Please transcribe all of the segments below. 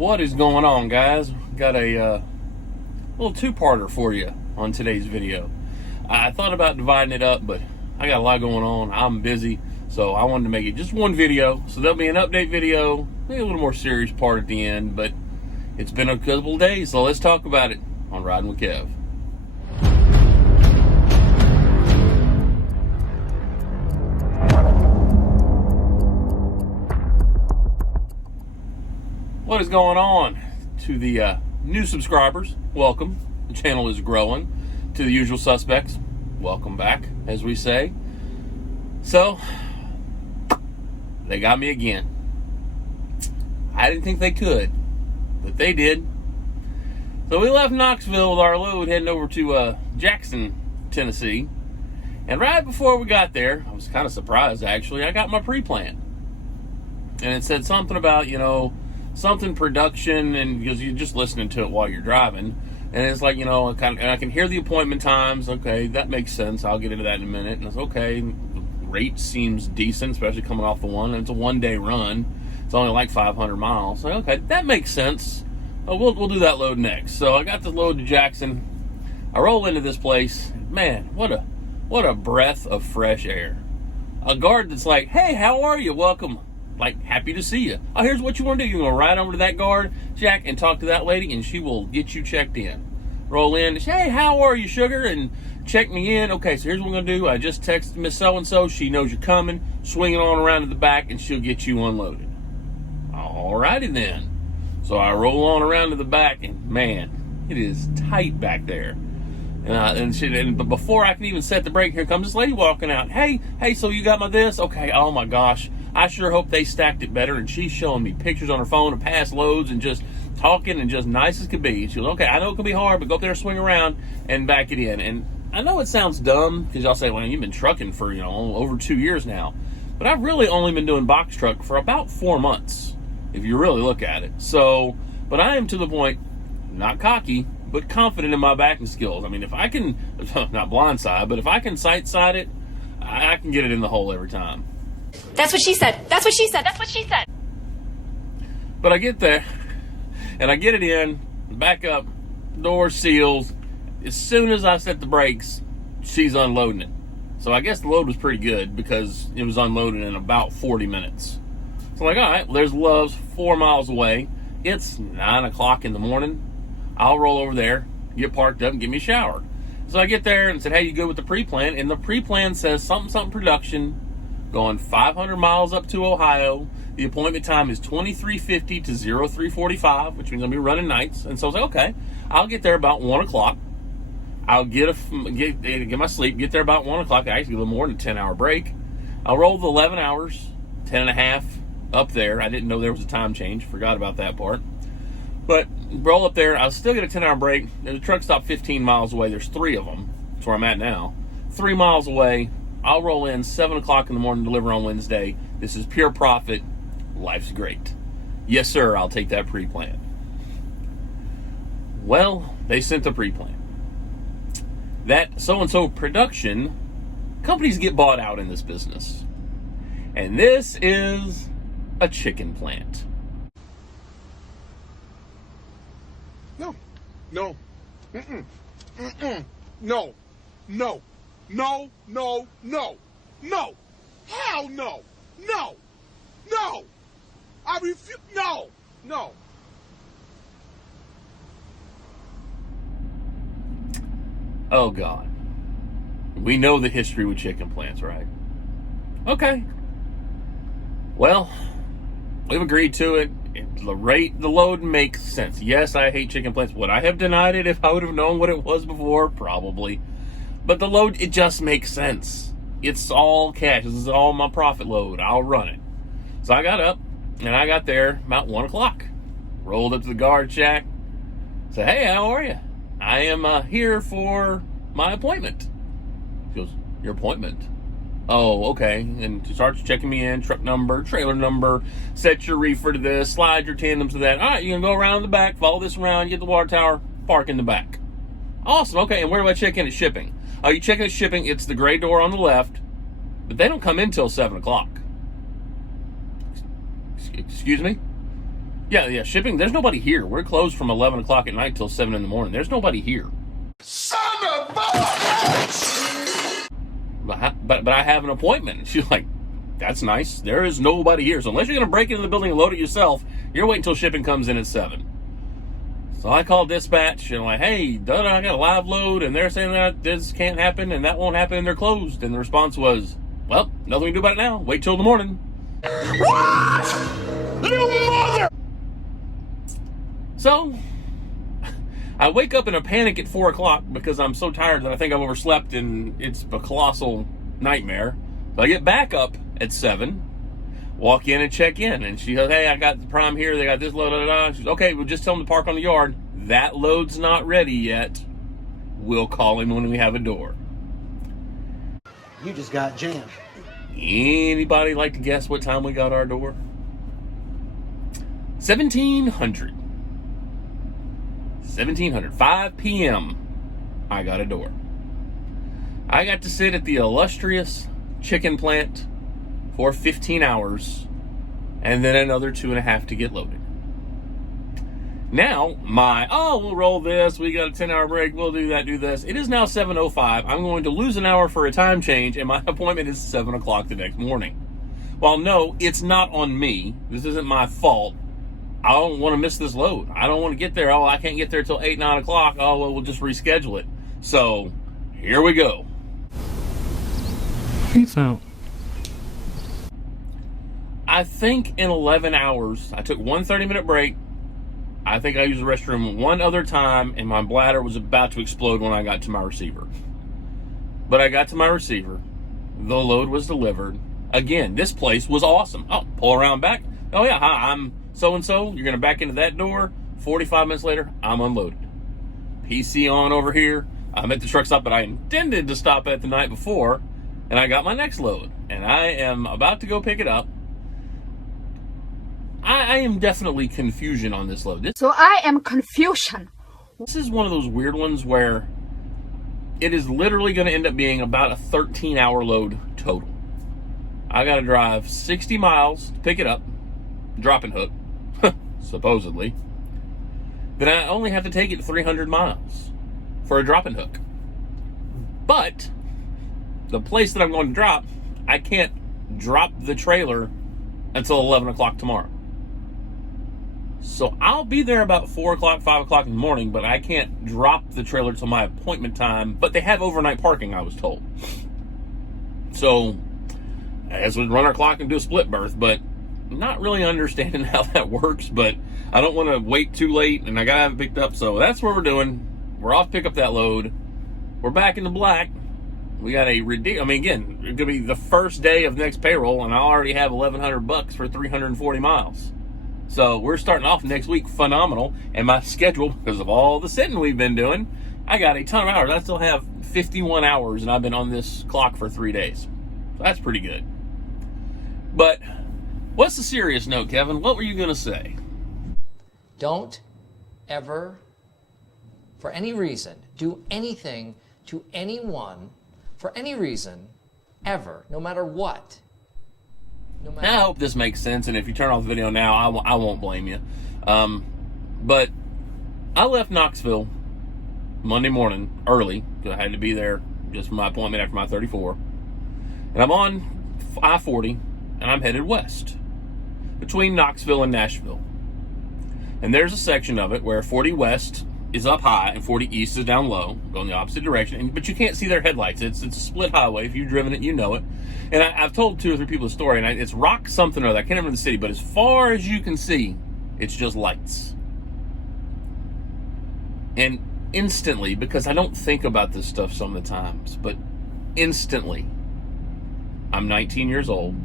What is going on, guys? Got a little two-parter for you on today's video. I thought about dividing it up, but I got a lot going on. I'm busy, so I wanted to make it just one video. So there'll be an update video, maybe a little more serious part at the end, but it's been a couple of days, so let's talk about it on Riding with Kev. What is going on? To the new subscribers, welcome. The channel is growing. To the usual suspects, welcome back, as we say. So, they got me again. I didn't think they could, but they did. So we left Knoxville with our load heading over to Jackson, Tennessee. And right before we got there, I was kind of surprised actually, I got my pre-plan. And it said something about, something production, and because you're just listening to it while you're driving, and it's like, and I can hear the appointment times. Okay, that makes sense. I'll get into that in a minute. And it's okay. The rate seems decent, especially coming off the one. And it's a one-day run. It's only like 500 miles. So okay, that makes sense. We'll do that load next. So I got the load to Jackson. I roll into this place. Man, what a breath of fresh air. A guard that's like, "Hey, how are you? Welcome. Like, happy to see you. Oh, here's what you want to do. You're going to ride over to that guard, Jack, and talk to that lady, and she will get you checked in. Roll in. Hey, how are you, sugar? And check me in. Okay, so here's what we're going to do. I just texted Miss So-and-so. She knows you're coming. Swing it on around to the back, and she'll get you unloaded." All righty then. So I roll on around to the back, and man, it is tight back there. But before I can even set the brake, here comes this lady walking out. Hey, so you got my this? Okay, oh my gosh. I sure hope they stacked it better. And she's showing me pictures on her phone of past loads and just talking and just nice as could be. She goes, okay, I know it can be hard, but go up there, swing around, and back it in. And I know it sounds dumb because y'all say, well, you've been trucking for, over 2 years now. But I've really only been doing box truck for about 4 months, if you really look at it. So, but I am to the point, not cocky, but confident in my backing skills. I mean, if I can, not blindside, but if I can sight side it, I can get it in the hole every time. That's what she said. That's what she said. That's what she said. But I get there, and I get it in, back up, door seals. As soon as I set the brakes, she's unloading it. So I guess the load was pretty good because it was unloaded in about 40 minutes. So I'm like, all right, well, there's Love's 4 miles away. It's 9 o'clock in the morning. I'll roll over there, get parked up, and get me a shower. So I get there and said, hey, you good with the pre-plan? And the pre-plan says something production, going 500 miles up to Ohio. The appointment time is 23:50 to 03:45, which means I'll be running nights. And so I was like, okay, I'll get there about 1 o'clock. I'll get my sleep, get there about 1 o'clock. I actually get a little more than a 10-hour break. I'll roll the 11 hours, 10 and a half up there. I didn't know there was a time change. Forgot about that part. But roll up there. I'll still get a 10-hour break. There's a truck stop 15 miles away. There's 3 of them. That's where I'm at now. 3 miles away. I'll roll in 7 o'clock in the morning, deliver on Wednesday. This is pure profit. Life's great. Yes, sir, I'll take that pre-plan. Well, they sent the pre-plan. That so-and-so production, companies get bought out in this business. And this is a chicken plant. No. Mm-mm. No. No. Hell no. No. I refuse. No. Oh, God. We know the history with chicken plants, right? Okay. Well, we've agreed to it. The load makes sense. Yes, I hate chicken plants. Would I have denied it if I would have known what it was before? Probably. But the load, it just makes sense. It's all cash. This is all my profit load. I'll run it. So I got up, and I got there about 1 o'clock. Rolled up to the guard shack. Said, hey, how are you? I am here for my appointment. She goes, your appointment? Oh, okay. And she starts checking me in, truck number, trailer number, set your reefer to this, slide your tandems to that. All right, you can go around the back, follow this around, get the water tower, park in the back. Awesome. Okay, and where do I check in at shipping? Oh, you check in at shipping, it's the gray door on the left, but they don't come in till 7 o'clock. Excuse me? Yeah, shipping. There's nobody here. We're closed from 11 o'clock at night till 7 in the morning. There's nobody here. Son of a bitch! But I have an appointment. And she's like, that's nice. There is nobody here. So unless you're going to break into the building and load it yourself, you're waiting until shipping comes in at 7. So I called dispatch and I'm like, hey, I got a live load and they're saying that this can't happen and that won't happen and they're closed. And the response was, well, nothing we can do about it now. Wait till the morning. What? You mother! So I wake up in a panic at 4 o'clock because I'm so tired that I think I've overslept and it's a colossal nightmare. So I get back up at 7, walk in and check in. And she goes, hey, I got the prime here. They got this load. She's okay, we'll just tell them to park on the yard. That load's not ready yet. We'll call him when we have a door. You just got jammed. Anybody like to guess what time we got our door? 1700. 5 p.m. I got a door. I got to sit at the illustrious chicken plant for 15 hours and then another 2.5 to get loaded. Now, we'll roll this, we got a 10-hour break, we'll do that, do this. It is now 7:05. I'm going to lose an hour for a time change, and my appointment is 7 o'clock the next morning. Well, no, it's not on me. This isn't my fault. I don't want to miss this load. I don't want to get there. Oh, I can't get there till 8, 9 o'clock. Oh, well, we'll just reschedule it. So, here we go. Peace out. I think in 11 hours, I took one 30-minute break. I think I used the restroom one other time, and my bladder was about to explode when I got to my receiver. But I got to my receiver. The load was delivered. Again, this place was awesome. Oh, pull around back. Oh, yeah, hi, I'm so-and-so. You're going to back into that door. 45 minutes later, I'm unloaded. PC on over here. I'm at the truck stop that I intended to stop at the night before, and I got my next load. And I am about to go pick it up. I am definitely confusion on this load. So I am confusion. This is one of those weird ones where it is literally going to end up being about a 13-hour load total. I got to drive 60 miles to pick it up, drop and hook, supposedly. Then I only have to take it 300 miles for a drop and hook. But the place that I'm going to drop, I can't drop the trailer until 11 o'clock tomorrow. So I'll be there about 4 o'clock, 5 o'clock in the morning, but I can't drop the trailer till my appointment time. But they have overnight parking, I was told. So I guess we'd run our clock and do a split berth, but not really understanding how that works. But I don't want to wait too late, and I got to have it picked up. So that's what we're doing. We're off to pick up that load. We're back in the black. We got again, it's going to be the first day of next payroll, and I already have $1,100 for 340 miles. So we're starting off next week phenomenal, and my schedule, because of all the sitting we've been doing, I got a ton of hours. I still have 51 hours, and I've been on this clock for 3 days. So that's pretty good. But what's the serious note, Kevin? What were you going to say? Don't ever, for any reason, do anything to anyone, for any reason, ever, no matter what. Now, I hope this makes sense, and if you turn off the video now, I won't blame you. But I left Knoxville Monday morning early, because I had to be there just for my appointment after my 34. And I'm on I-40, and I'm headed west between Knoxville and Nashville. And there's a section of it where 40 west is up high and 40 east is down low, going the opposite direction. But you can't see their headlights. It's a split highway. If you've driven it, you know it. And I've told 2 or 3 people the story, and it's Rock something or other. I can't remember the city, but as far as you can see, it's just lights. And instantly, because I don't think about this stuff some of the times, but instantly, I'm 19 years old,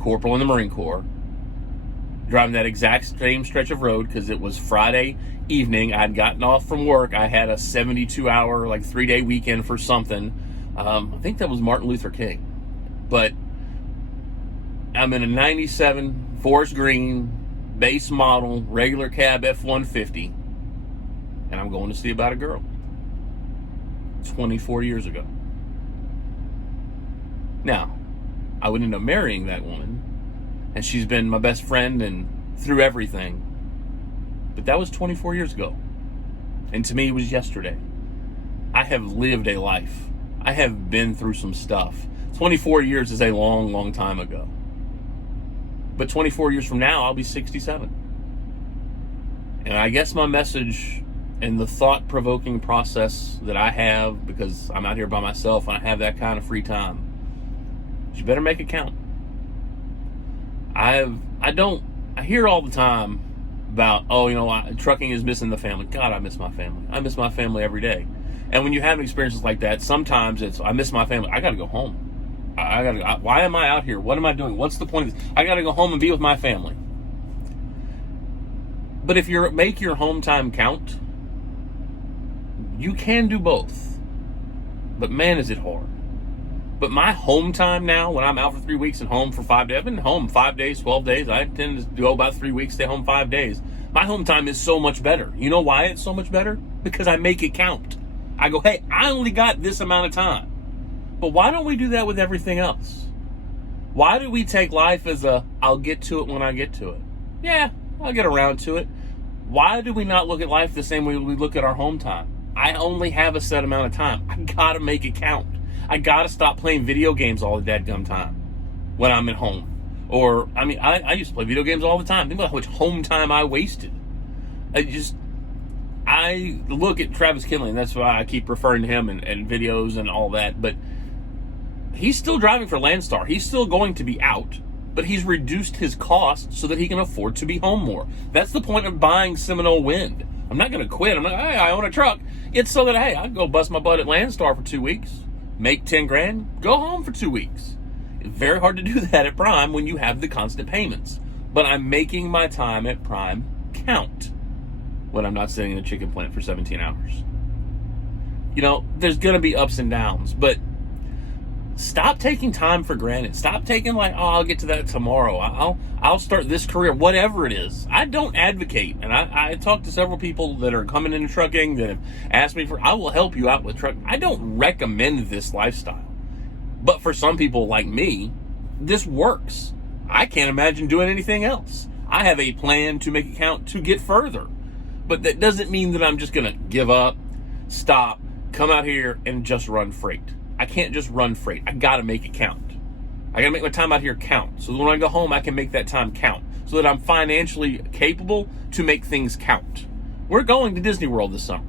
corporal in the Marine Corps, driving that exact same stretch of road because it was Friday evening. I'd gotten off from work. I had a 72-hour, 3-day weekend for something. I think that was Martin Luther King. But I'm in a 97 forest green base model regular cab F-150, and I'm going to see about a girl 24 years ago. Now, I would end up marrying that woman, and she's been my best friend and through everything. But that was 24 years ago. And to me, it was yesterday. I have lived a life. I have been through some stuff. 24 years is a long, long time ago. But 24 years from now, I'll be 67. And I guess my message and the thought-provoking process that I have, because I'm out here by myself and I have that kind of free time, is you better make it count. I hear all the time about, trucking is missing the family. God, I miss my family. I miss my family every day. And when you have experiences like that, sometimes it's, I miss my family. I got to go home. Why am I out here? What am I doing? What's the point of this? I got to go home and be with my family. But if you make your home time count, you can do both. But man, is it hard. But my home time now, when I'm out for 3 weeks and home for 5 days, I've been home 5 days, 12 days. I tend to go about 3 weeks, stay home 5 days. My home time is so much better. You know why it's so much better? Because I make it count. I go, hey, I only got this amount of time. But why don't we do that with everything else? Why do we take life as I'll get to it when I get to it? Yeah, I'll get around to it. Why do we not look at life the same way we look at our home time? I only have a set amount of time. I gotta make it count. I gotta stop playing video games all the dadgum time when I'm at home. Or, I used to play video games all the time. Think about how much home time I wasted. I look at Travis Kinley, and that's why I keep referring to him and videos and all that, but he's still driving for Landstar. He's still going to be out, but he's reduced his costs so that he can afford to be home more. That's the point of buying Seminole Wind. I'm not going to quit. I'm not, hey, I own a truck. It's so that, hey, I can go bust my butt at Landstar for 2 weeks, make 10 grand, go home for 2 weeks. It's very hard to do that at Prime when you have the constant payments. But I'm making my time at Prime count when I'm not sitting in a chicken plant for 17 hours. There's going to be ups and downs, but stop taking time for granted. Stop taking I'll get to that tomorrow. I'll start this career, whatever it is. I don't advocate, and I talked to several people that are coming into trucking that have asked me I will help you out with trucking. I don't recommend this lifestyle. But for some people like me, this works. I can't imagine doing anything else. I have a plan to make it count to get further. But that doesn't mean that I'm just going to give up, stop, come out here and just run freight. I can't just run freight. I got to make it count. I got to make my time out here count. So that when I go home, I can make that time count. So that I'm financially capable to make things count. We're going to Disney World this summer.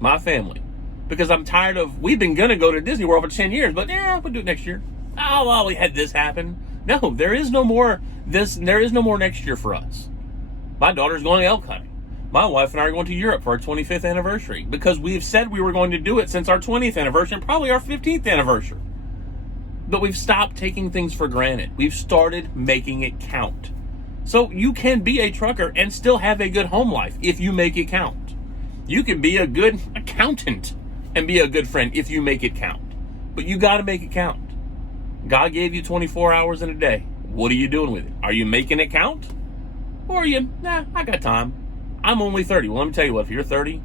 My family. Because I'm tired of, we've been going to go to Disney World for 10 years, but we'll do it next year. Oh, well, we had this happen. No, there is no more next year for us. My daughter's going elk hunting. My wife and I are going to Europe for our 25th anniversary because we have said we were going to do it since our 20th anniversary and probably our 15th anniversary. But we've stopped taking things for granted. We've started making it count. So you can be a trucker and still have a good home life if you make it count. You can be a good accountant and be a good friend if you make it count. But you got to make it count. God gave you 24 hours in a day. What are you doing with it? Are you making it count? Or are you, I got time. I'm only 30. Well, let me tell you what, if you're 30,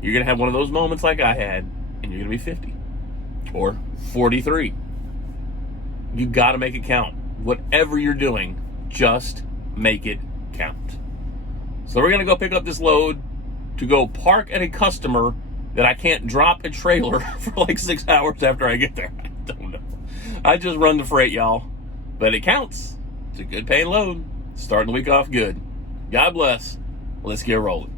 you're going to have one of those moments like I had, and you're going to be 50 or 43. You got to make it count. Whatever you're doing, just make it count. So we're going to go pick up this load to go park at a customer that I can't drop a trailer for 6 hours after I get there. I don't know. I just run the freight, y'all. But it counts. It's a good paying load. Starting the week off good. God bless. Let's get rolling.